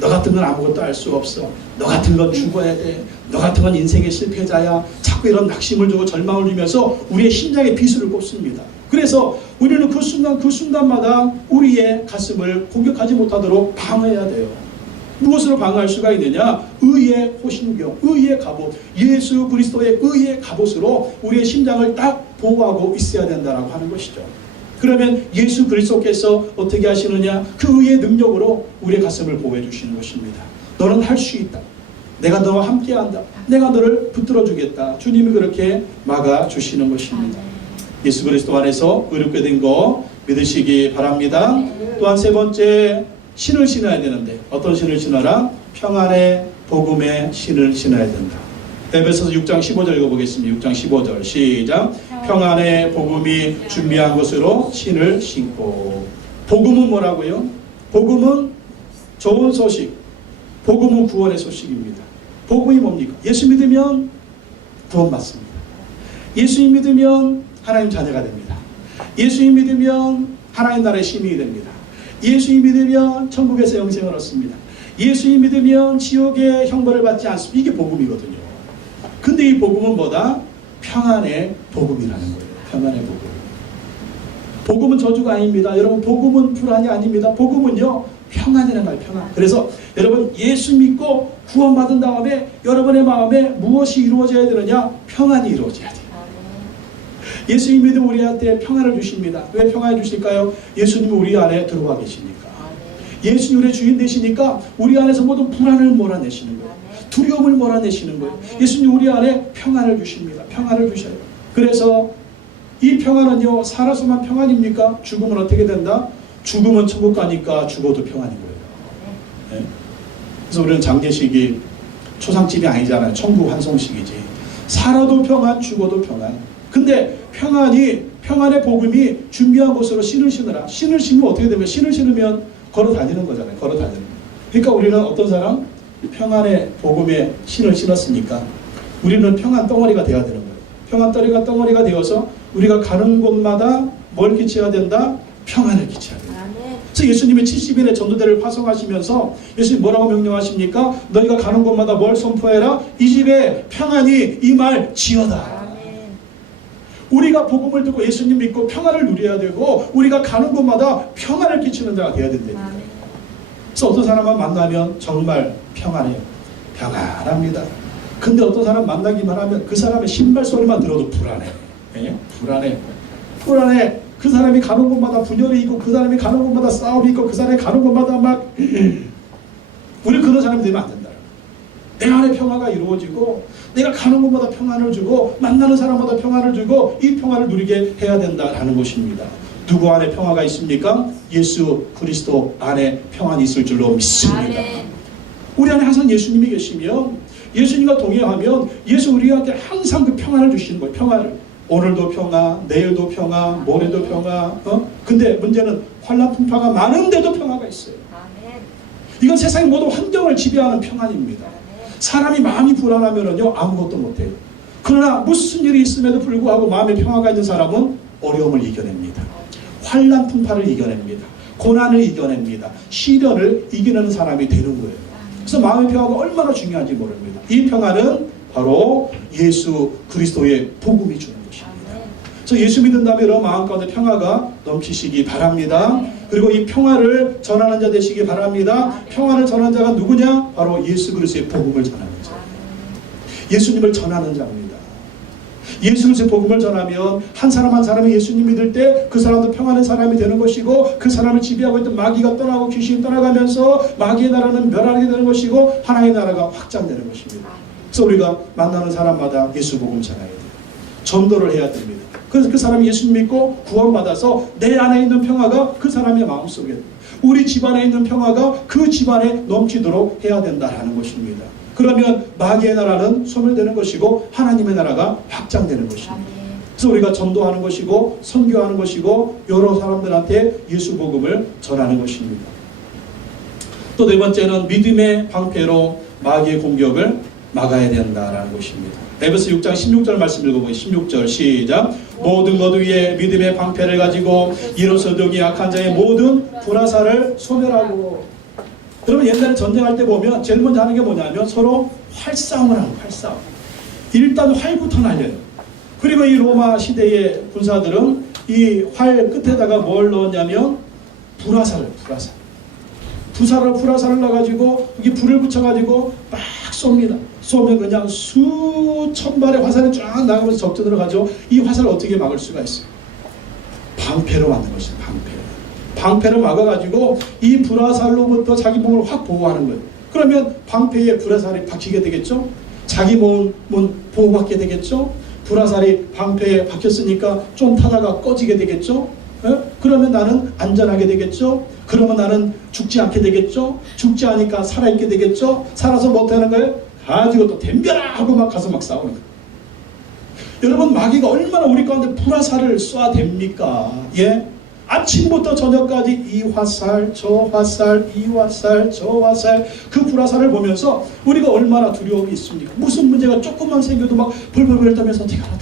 너 같은 건 아무것도 할 수 없어. 너 같은 건 죽어야 돼. 너 같은 건 인생의 실패자야. 자꾸 이런 낙심을 주고 절망을 주면서 우리의 심장에 비수를 꼽습니다. 그래서 우리는 그 순간마다 우리의 가슴을 공격하지 못하도록 방어해야 돼요. 무엇으로 방어할 수가 있느냐? 의의 호신경, 의의 갑옷, 예수 그리스도의 의의 갑옷으로 우리의 심장을 딱 보호하고 있어야 된다고 하는 것이죠. 그러면 예수 그리스도께서 어떻게 하시느냐? 그 의의 능력으로 우리의 가슴을 보호해 주시는 것입니다. 너는 할 수 있다. 내가 너와 함께한다. 내가 너를 붙들어 주겠다. 주님이 그렇게 막아 주시는 것입니다. 예수 그리스도 안에서 의롭게 된 거 믿으시기 바랍니다. 또한 세 번째, 신을 신어야 되는데 어떤 신을 신어라? 평안의 복음의 신을 신어야 된다. 에베소서 6장 15절 읽어보겠습니다. 6장 15절 시작. 평안의 복음이 준비한 것으로 신을 신고. 복음은 뭐라고요? 복음은 좋은 소식. 복음은 구원의 소식입니다. 복음이 뭡니까? 예수 믿으면 구원받습니다. 예수 믿으면 하나님 자녀가 됩니다. 예수 믿으면 하나님 나라의 시민이 됩니다. 예수 믿으면 천국에서 영생을 얻습니다. 예수 믿으면 지옥의 형벌을 받지 않습니다. 이게 복음이거든요. 근데 이 복음은 뭐다? 평안의 복음이라는 거예요. 평안의 복음. 복음은 저주가 아닙니다. 여러분, 복음은 불안이 아닙니다. 복음은요, 평안이라는 거예요. 평안. 그래서 여러분, 예수 믿고 구원받은 다음에 여러분의 마음에 무엇이 이루어져야 되느냐? 평안이 이루어져야 돼요. 예수님 믿으면 우리한테 평안을 주십니다. 왜 평안을 주실까요? 예수님이 우리 안에 들어와 계시니까. 예수님 우리의 주인 되시니까 우리 안에서 모든 불안을 몰아내시는 거예요. 두려움을 몰아내시는 거예요. 예수님 우리 안에 평안을 주십니다. 평안을 주셔요. 그래서 이 평안은요, 살아서만 평안입니까? 죽으면 어떻게 된다? 죽으면 천국 가니까 죽어도 평안인 거예요. 네? 그래서 우리는 장례식이 초상집이 아니잖아요. 천국 환송식이지. 살아도 평안, 죽어도 평안. 근데 평안의 복음이 준비한 곳으로 신을 신으라. 신을 신으면 어떻게 되면, 신을 신으면 걸어 다니는 거잖아요. 걸어 다니는 거. 그러니까 우리는 어떤 사람? 평안의 복음에 신을 신었으니까 우리는 평안 덩어리가 되어야 되는 거예요. 평안 덩어리가 되어서 우리가 가는 곳마다 뭘 끼쳐야 된다? 평안을 끼쳐야 된다. 그래서 예수님이 70일의 전도대를 파송하시면서 예수님 뭐라고 명령하십니까? 너희가 가는 곳마다 뭘 선포해라? 이 집에 평안이 임할지어다. 우리가 복음을 듣고 예수님 믿고 평안을 누려야 되고 우리가 가는 곳마다 평안을 끼치는 자가 되어야 된다. 그래서 어떤 사람만 만나면 정말 평안해요. 평안합니다. 근데 어떤 사람 만나기만 하면 그 사람의 신발 소리만 들어도 불안해. 예? 불안해. 그 사람이 가는 곳마다 분열이 있고 그 사람이 가는 곳마다 싸움이 있고 그 사람이 가는 곳마다 막 우리 그런 사람이 되면 안 된다. 내 안에 평화가 이루어지고 내가 가는 곳마다 평안을 주고 만나는 사람마다 평안을 주고 이 평안을 누리게 해야 된다라는 것입니다. 누구 안에 평화가 있습니까? 예수 그리스도 안에 평안이 있을 줄로 믿습니다. 우리 안에 항상 예수님이 계시면 예수님과 동행하면 예수 우리한테 항상 그 평안을 주시는 거예요. 평안을. 오늘도 평화, 내일도 평화, 모레도 평화. 근데 문제는 환난 풍파가 많은데도 평화가 있어요. 이건 세상의 모든 환경을 지배하는 평안입니다. 사람이 마음이 불안하면요 아무것도 못해요. 그러나 무슨 일이 있음에도 불구하고 마음에 평화가 있는 사람은 어려움을 이겨냅니다. 환난 풍파를 이겨냅니다. 고난을 이겨냅니다. 시련을 이기는 사람이 되는 거예요. 그래서 마음의 평화가 얼마나 중요한지 모릅니다. 이 평화는 바로 예수 그리스도의 복음이 주는 것입니다. 그래서 예수 믿은 다음에 여러분 마음 가운데 평화가 넘치시기 바랍니다. 그리고 이 평화를 전하는 자 되시기 바랍니다. 평화를 전하는 자가 누구냐? 바로 예수 그리스도의 복음을 전하는 자. 예수님을 전하는 자입니다. 예수 그리스도의 복음을 전하면 한 사람 한 사람이 예수님 믿을 때 그 사람도 평안한 사람이 되는 것이고 그 사람을 지배하고 있던 마귀가 떠나고 귀신이 떠나가면서 마귀의 나라는 멸하게 되는 것이고 하나님의 나라가 확장되는 것입니다. 그래서 우리가 만나는 사람마다 예수 복음 전해야 돼요. 전도를 해야 됩니다. 그래서 그 사람이 예수님 믿고 구원받아서 내 안에 있는 평화가 그 사람의 마음속에, 우리 집안에 있는 평화가 그 집안에 넘치도록 해야 된다라는 것입니다. 그러면 마귀의 나라는 소멸되는 것이고 하나님의 나라가 확장되는 것입니다. 그래서 우리가 전도하는 것이고 선교하는 것이고 여러 사람들한테 예수 복음을 전하는 것입니다. 또 네 번째는 믿음의 방패로 마귀의 공격을 막아야 된다라는 것입니다. 에베소 6장 16절 말씀 읽어보겠습니다. 16절 시작. 모든 것 위에 믿음의 방패를 가지고 이로써 등이 약한 자의 모든 불화살을 소멸하고. 그러면 옛날에 전쟁할 때 보면 제일 먼저 하는 게 뭐냐면 서로 활싸움을 하는 거예요. 활싸움. 일단 활부터 날려요. 그리고 이 로마 시대의 군사들은 이 활 끝에다가 뭘 넣었냐면 불화살을 넣어가지고 여기 불을 붙여가지고 막 쏩니다. 쏘면 그냥 수천 발의 화살이 쫙 나가면서 적전으로 가죠. 이 화살을 어떻게 막을 수가 있어요? 방패로 만든 것이죠. 방패로 막아가지고 이 불화살로부터 자기 몸을 확 보호하는 거예요. 그러면 방패에 불화살이 박히게 되겠죠? 자기 몸은 보호받게 되겠죠? 불화살이 방패에 박혔으니까 좀 타다가 꺼지게 되겠죠? 그러면 나는 안전하게 되겠죠? 그러면 나는 죽지 않게 되겠죠? 죽지 않으니까 살아있게 되겠죠? 살아서 못하는 거예요? 가지고 또 덤벼라 하고 막 가서 막 싸우는 거예요. 여러분 마귀가 얼마나 우리 가운데 불화살을 쏴댑니까? 예? 아침부터 저녁까지 이 화살, 저 화살, 이 화살, 저 화살, 그 불화살을 보면서 우리가 얼마나 두려움이 있습니까? 무슨 문제가 조금만 생겨도 막 벌벌벌 떨면서 어떻게 하라,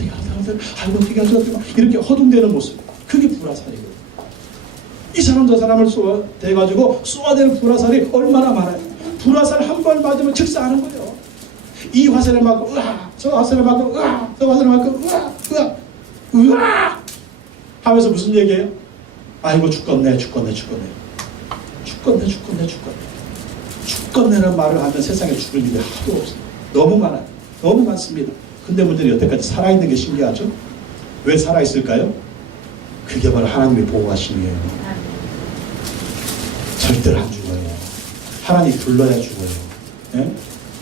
아이고 어떻게 하죠? 이렇게 허둥대는 모습. 그게 불화살이거든요. 이 사람 저 사람을 쏘아대가지고 쏘아대는 불화살이 얼마나 많아요. 불화살 한 발 맞으면 즉사하는 거예요. 이 화살에 맞고 으아, 저 화살에 맞고 으아, 저 화살에 맞고 으아, 으아, 으아 하면서 무슨 얘기예요? 아이고 죽겠네 죽겠네 죽겠네 죽겠네 죽겠네 죽겠네 죽겠네라는 말을 하면 세상에 죽을 일이 하도 없어요. 너무 많아요. 너무 많습니다. 근데 문제는 여태까지 살아있는 게 신기하죠? 왜 살아있을까요? 그게 바로 하나님의 보호하심이에요. 절대로 안 죽어요. 하나님 불러야 죽어요. 예?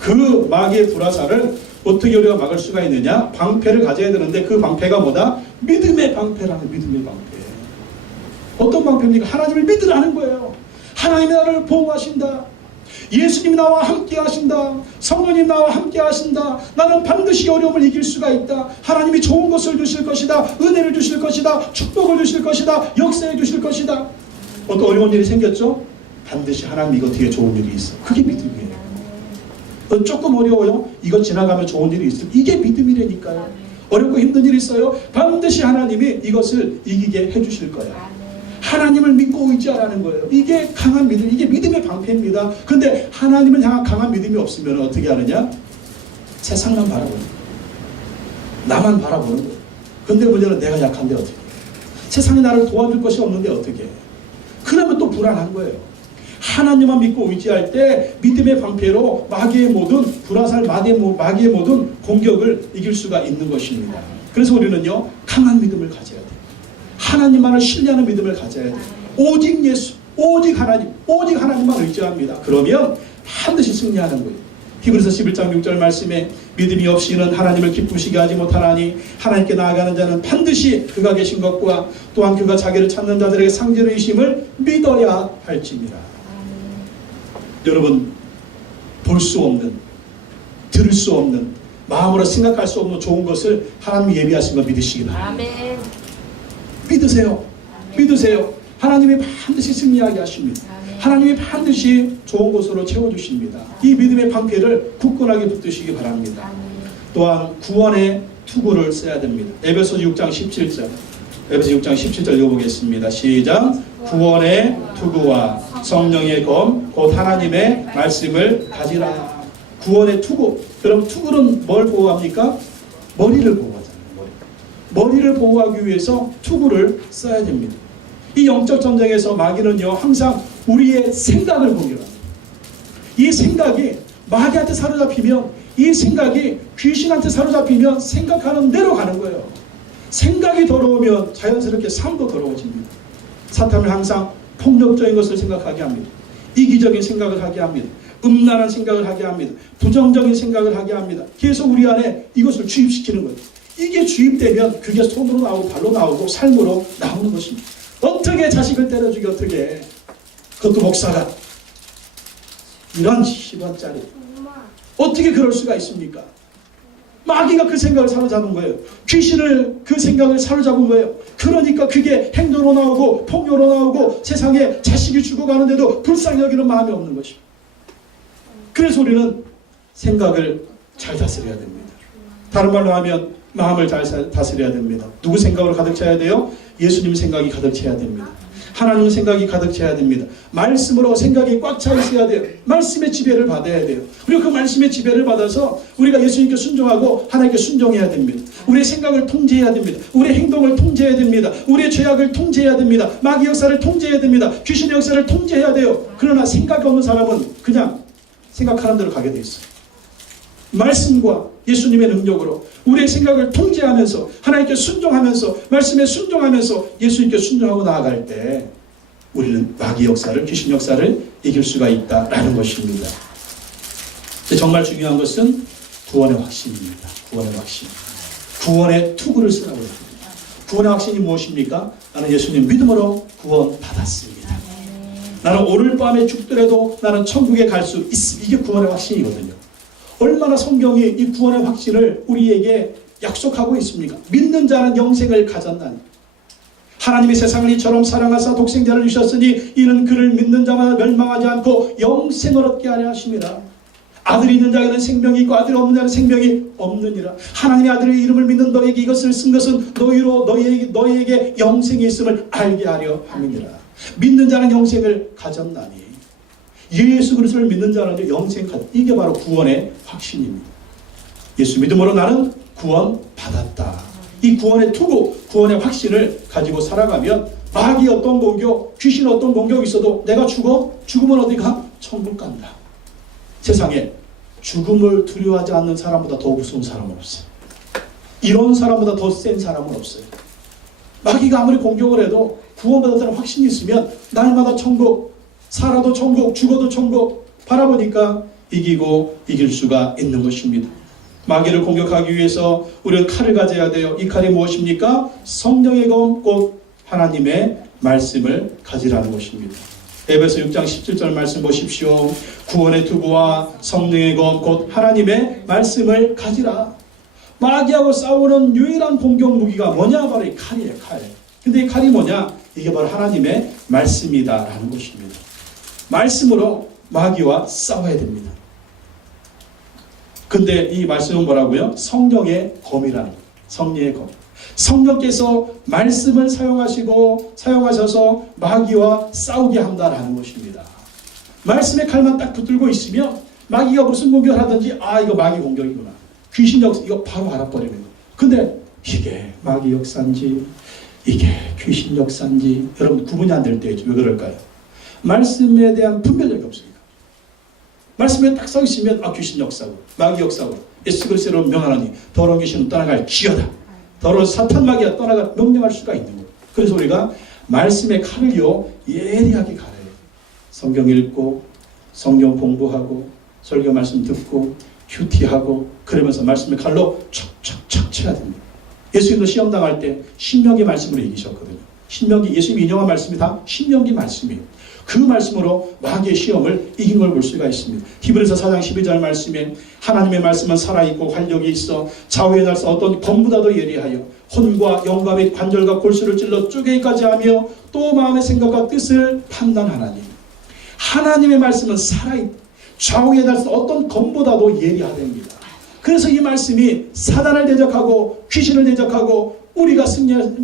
그 마귀의 불화살을 어떻게 우리가 막을 수가 있느냐? 방패를 가져야 되는데 그 방패가 뭐다? 믿음의 방패라는 믿음의 방패. 어떤 방패입니까? 하나님을 믿으라는 거예요. 하나님이 나를 보호하신다. 예수님이 나와 함께 하신다. 성령님 나와 함께 하신다. 나는 반드시 어려움을 이길 수가 있다. 하나님이 좋은 것을 주실 것이다. 은혜를 주실 것이다. 축복을 주실 것이다. 역사해 주실 것이다. 어떤 어려운 일이 생겼죠? 반드시 하나님 이거 뒤에 좋은 일이 있어. 그게 믿음이에요. 조금 어려워요? 이거 지나가면 좋은 일이 있어. 이게 믿음이라니까요. 어렵고 힘든 일이 있어요? 반드시 하나님이 이것을 이기게 해주실 거예요. 하나님을 믿고 의지하라는 거예요. 이게 강한 믿음, 이게 믿음의 방패입니다. 근데 하나님을 향한 강한 믿음이 없으면 어떻게 하느냐? 세상만 바라보는 거예요. 나만 바라보는 거예요. 근데 문제는 내가 약한데 어떻게 해요? 세상이 나를 도와줄 것이 없는데 어떻게 해요? 그러면 또 불안한 거예요. 하나님만 믿고 의지할 때 믿음의 방패로 마귀의 모든 불화살, 마귀의 모든 공격을 이길 수가 있는 것입니다. 그래서 우리는요, 강한 믿음을 가져야 돼요. 하나님만을 신뢰하는 믿음을 가져야 돼요. 오직 예수, 오직 하나님만 의지합니다. 그러면 반드시 승리하는 거예요. 히브리서 11장 6절 말씀에 믿음이 없이는 하나님을 기쁘시게 하지 못하나니 하나님께 나아가는 자는 반드시 그가 계신 것과 또한 그가 자기를 찾는 자들에게 상대로이심을 믿어야 할지니라. 여러분, 볼 수 없는, 들을 수 없는, 마음으로 생각할 수 없는 좋은 것을 하나님이 예비하신 걸 믿으시기 바랍니다. 아멘. 믿으세요. 아멘. 믿으세요. 하나님이 반드시 승리하게 하십니다. 아멘. 하나님이 반드시 좋은 것으로 채워주십니다. 이 믿음의 방패를 굳건하게 붙드시기 바랍니다. 아멘. 또한 구원의 투구를 써야 됩니다. 에베소서 6장 17절. 에베소서 6장 17절 읽어보겠습니다. 시작. 구원의 투구와 성령의 검, 곧 하나님의 말씀을 가지라. 구원의 투구. 그럼 투구는 뭘 보호합니까? 머리를 보호하잖아요. 머리를 보호하기 위해서 투구를 써야 됩니다. 이 영적 전쟁에서 마귀는요, 항상 우리의 생각을 공격합니다. 이 생각이 마귀한테 사로잡히면, 이 생각이 귀신한테 사로잡히면 생각하는 대로 가는 거예요. 생각이 더러우면 자연스럽게 삶도 더러워집니다. 사탄은 항상 폭력적인 것을 생각하게 합니다. 이기적인 생각을 하게 합니다. 음란한 생각을 하게 합니다. 부정적인 생각을 하게 합니다. 계속 우리 안에 이것을 주입시키는 거예요. 이게 주입되면 그게 손으로 나오고 발로 나오고 삶으로 나오는 것입니다. 어떻게 자식을 때려주기 어떻게? 그것도 목사가 이런 10원짜리 어떻게 그럴 수가 있습니까? 마귀가 그 생각을 사로잡은 거예요. 귀신을 그 생각을 사로잡은 거예요. 그러니까 그게 행동으로 나오고 폭력으로 나오고 세상에 자식이 죽어가는데도 불쌍히 여기는 마음이 없는 것입니다. 그래서 우리는 생각을 잘 다스려야 됩니다. 다른 말로 하면 마음을 잘 다스려야 됩니다. 누구 생각으로 가득 차야 돼요? 예수님 생각이 가득 차야 됩니다. 하나님 생각이 가득 차야 됩니다. 말씀으로 생각이 꽉 차 있어야 돼요. 말씀의 지배를 받아야 돼요. 그리고 그 말씀의 지배를 받아서 우리가 예수님께 순종하고 하나님께 순종해야 됩니다. 우리의 생각을 통제해야 됩니다. 우리의 행동을 통제해야 됩니다. 우리의 죄악을 통제해야 됩니다. 마귀 역사를 통제해야 됩니다. 귀신의 역사를 통제해야 돼요. 그러나 생각이 없는 사람은 그냥 생각하는 대로 가게 돼 있어요. 말씀과 예수님의 능력으로 우리의 생각을 통제하면서 하나님께 순종하면서 말씀에 순종하면서 예수님께 순종하고 나아갈 때 우리는 마귀 역사를, 귀신 역사를 이길 수가 있다라는 것입니다. 정말 중요한 것은 구원의 확신입니다. 구원의 확신. 구원의 투구를 쓰라고 합니다. 구원의 확신이 무엇입니까? 나는 예수님 믿음으로 구원 받았습니다. 나는 오늘 밤에 죽더라도 나는 천국에 갈 수 있습니다. 이게 구원의 확신이거든요. 얼마나 성경이 이 구원의 확신을 우리에게 약속하고 있습니까? 믿는 자는 영생을 가졌나니 하나님이 세상을 이처럼 사랑하사 독생자를 주셨으니 이는 그를 믿는 자마다 멸망하지 않고 영생을 얻게 하려 하심이라. 아들이 있는 자에게는 생명이 있고 아들이 없는 자는 생명이 없느니라. 하나님의 아들의 이름을 믿는 너에게 이것을 쓴 것은 너희로 너희에게 영생이 있음을 알게 하려 함이니라. 믿는 자는 영생을 가졌나니 예수 그리스도를 믿는 자는 영생 가졌. 이게 바로 구원의 확신입니다. 예수 믿음으로 나는 구원 받았다. 이 구원의 투구, 구원의 확신을 가지고 살아가면 마귀 어떤 공격, 귀신 어떤 공격이 있어도 내가 죽으면 어디 가? 천국 간다. 세상에 죽음을 두려워하지 않는 사람보다 더 무서운 사람은 없어요. 이런 사람보다 더 센 사람은 없어요. 마귀가 아무리 공격을 해도 구원받았다는 확신이 있으면 날마다 천국, 살아도 천국, 죽어도 천국 바라보니까 이기고 이길 수가 있는 것입니다. 마귀를 공격하기 위해서 우리는 칼을 가져야 돼요. 이 칼이 무엇입니까? 성령의 검, 곧 하나님의 말씀을 가지라는 것입니다. 에베소 6장 17절 말씀 보십시오. 구원의 투구와 성령의 검, 곧 하나님의 말씀을 가지라. 마귀하고 싸우는 유일한 공격 무기가 뭐냐? 바로 이 칼이에요. 칼. 근데 이 칼이 뭐냐? 이게 바로 하나님의 말씀이다라는 것입니다. 말씀으로 마귀와 싸워야 됩니다. 근데 이 말씀은 뭐라고요? 성령의 검이라는 거예요. 성령의 검. 성령께서 말씀을 사용하셔서 마귀와 싸우게 한다라는 것입니다. 말씀의 칼만 딱 붙들고 있으면 마귀가 무슨 공격을 하든지 이거 마귀 공격이구나. 귀신 역사 이거 바로 알아버리는 거예요. 근데 이게 마귀 역사인지 이게 귀신 역사인지 여러분 구분이 안 될 때죠. 왜 그럴까요? 말씀에 대한 분별력이 없으니까. 말씀에 딱 써 있으면 귀신 역사고 마귀 역사고 예수 그리스도로 명하노니 더러운 귀신은 떠나갈 지어다. 더러운 사탄 마귀가 떠나갈 명령할 수가 있는 거예요. 그래서 우리가 말씀의 칼을요 예리하게 갈아야 돼요. 성경 읽고 성경 공부하고 설교 말씀 듣고 큐티하고 그러면서 말씀의 칼로 척척척 쳐야 됩니다. 예수님도 시험 당할 때 신명기 말씀으로 이기셨거든요. 신명기 예수님이 인용한 말씀이 다 신명기 말씀이에요. 그 말씀으로 마귀의 시험을 이긴 걸 볼 수가 있습니다. 히브리서 4장 12절 말씀에 하나님의 말씀은 살아있고 활력이 있어 좌우의 날서 어떤 검보다도 예리하여 혼과 영과 및 관절과 골수를 찔러 쪼개기까지 하며 또 마음의 생각과 뜻을 판단하나니 하나님의 말씀은 살아있고 좌우의 날서 어떤 검보다도 예리하답니다. 그래서 이 말씀이 사단을 대적하고 귀신을 대적하고 우리가 승리할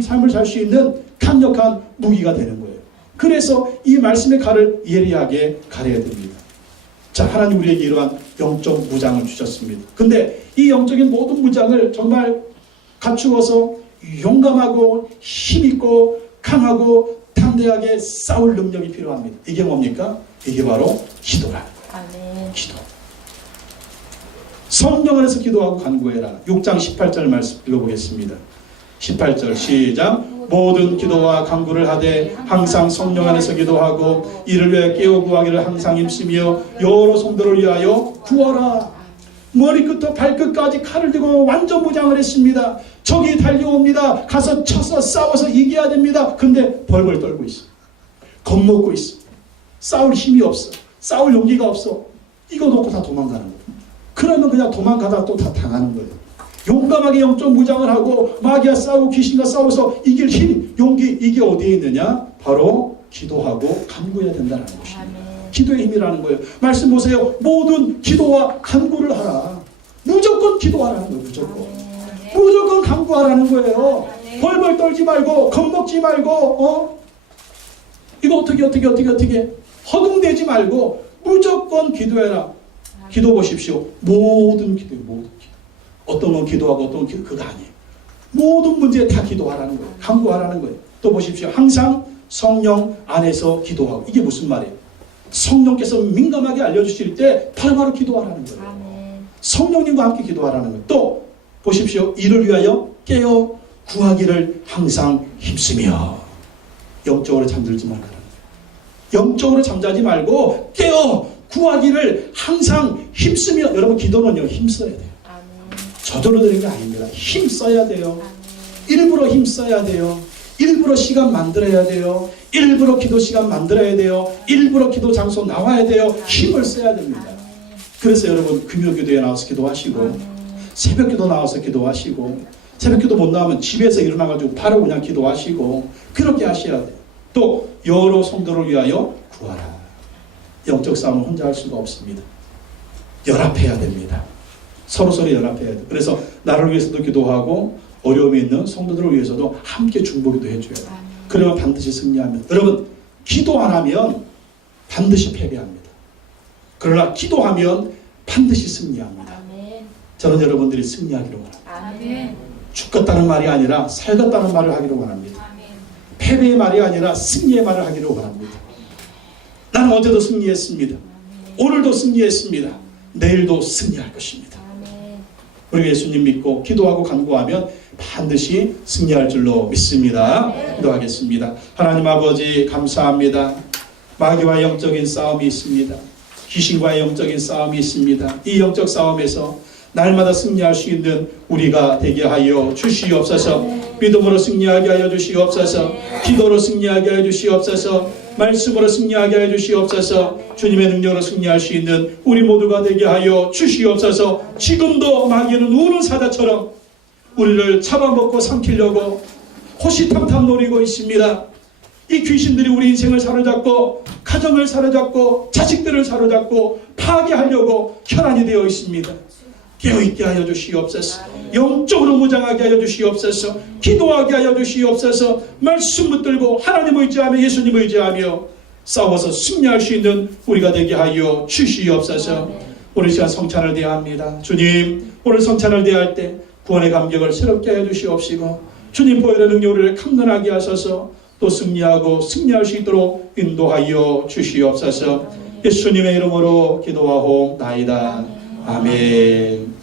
삶을 살 수 있는 강력한 무기가 되는 거예요. 그래서 이 말씀의 칼을 예리하게 가려야 됩니다. 자, 하나님 우리에게 이러한 영적 무장을 주셨습니다. 근데 이 영적인 모든 무장을 정말 갖추어서 용감하고 힘있고 강하고 담대하게 싸울 능력이 필요합니다. 이게 뭡니까? 이게 바로 기도라는 거예요. 기도. 성령 안에서 기도하고 간구해라. 6장 18절 말씀 읽어보겠습니다. 18절 시작. 모든 기도와 간구를 하되 항상 성령 안에서 기도하고 이를 위해 깨어 구하기를 항상 힘쓰며 여러 성도를 위하여 구하라. 머리끝부터 발끝까지 칼을 들고 완전 무장을 했습니다. 적이 달려옵니다. 가서 쳐서 싸워서 이겨야 됩니다. 근데 벌벌 떨고 있어. 겁먹고 있어. 싸울 힘이 없어. 싸울 용기가 없어. 이거 놓고 다 도망가는 거예요. 그러면 그냥 도망가다 또 다 당하는 거예요. 용감하게 영적 무장을 하고 마귀와 싸우고 귀신과 싸워서 이길 힘, 용기 이게 어디에 있느냐? 바로 기도하고 간구해야 된다는 것입니다. 기도의 힘이라는 거예요. 말씀 보세요. 모든 기도와 간구를 하라. 무조건 기도하라는 거예요. 무조건 간구하라는 거예요. 벌벌 떨지 말고 겁먹지 말고 이거 어떻게 허둥대지 말고 무조건 기도해라. 기도 보십시오. 모든 기도예요. 모든 기도. 어떤 건 기도하고 어떤 건 그거 아니에요. 모든 문제에 다 기도하라는 거예요. 간구하라는 거예요. 또 보십시오. 항상 성령 안에서 기도하고. 이게 무슨 말이에요? 성령께서 민감하게 알려주실 때 바로바로 기도하라는 거예요. 성령님과 함께 기도하라는 거예요. 또 보십시오. 이를 위하여 깨어 구하기를 항상 힘쓰며. 영적으로 잠들지 말라는 거예요. 영적으로 잠자지 말고 깨어 구하기를 항상 힘쓰며. 여러분 기도는요 힘써야 돼요. 저절로 되는 게 아닙니다. 힘써야 돼요. 일부러 힘써야 돼요. 일부러 시간 만들어야 돼요. 일부러 기도 시간 만들어야 돼요. 일부러 기도 장소 나와야 돼요. 힘을 써야 됩니다. 그래서 여러분 금요기도에 나와서 기도하시고 새벽기도 나와서 기도하시고 새벽기도 못 나오면 집에서 일어나가지고 바로 그냥 기도하시고 그렇게 하셔야 돼요. 또 여러 성도를 위하여 구하라. 영적 싸움은 혼자 할 수가 없습니다. 연합해야 됩니다. 서로 연합해야 돼요. 그래서 나를 위해서도 기도하고 어려움이 있는 성도들을 위해서도 함께 중보기도 해줘야 돼요. 그러면 반드시 승리합니다. 여러분 기도 안 하면 반드시 패배합니다. 그러나 기도하면 반드시 승리합니다. 저는 여러분들이 승리하기를 원합니다. 아멘. 죽겠다는 말이 아니라 살겠다는 말을 하기를 원합니다. 패배의 말이 아니라 승리의 말을 하기를 원합니다. 나는 어제도 승리했습니다. 오늘도 승리했습니다. 내일도 승리할 것입니다. 우리 예수님 믿고 기도하고 간구하면 반드시 승리할 줄로 믿습니다. 기도하겠습니다. 하나님 아버지 감사합니다. 마귀와 영적인 싸움이 있습니다. 귀신과의 영적인 싸움이 있습니다. 이 영적 싸움에서 날마다 승리할 수 있는 우리가 되게 하여 주시옵소서. 믿음으로 승리하게 하여 주시옵소서. 기도로 승리하게 하여 주시옵소서. 말씀으로 승리하게 하여 주시옵소서. 주님의 능력으로 승리할 수 있는 우리 모두가 되게 하여 주시옵소서. 지금도 마귀는 우는 사자처럼 우리를 잡아먹고 삼키려고 호시탐탐 노리고 있습니다. 이 귀신들이 우리 인생을 사로잡고 가정을 사로잡고 자식들을 사로잡고 파괴하려고 혈안이 되어 있습니다. 깨어있게 하여 주시옵소서. 영적으로 무장하게 하여 주시옵소서. 기도하게 하여 주시옵소서. 말씀 붙들고 하나님 의지하며 예수님 의지하며 싸워서 승리할 수 있는 우리가 되게 하여 주시옵소서. 오늘 시간 성찬을 대합니다. 주님, 오늘 성찬을 대할 때 구원의 감격을 새롭게 하여 주시옵시고 주님 보혈의 능력을 강건하게 하셔서 또 승리하고 승리할 수 있도록 인도하여 주시옵소서. 예수님의 이름으로 기도하옵나이다. 아멘.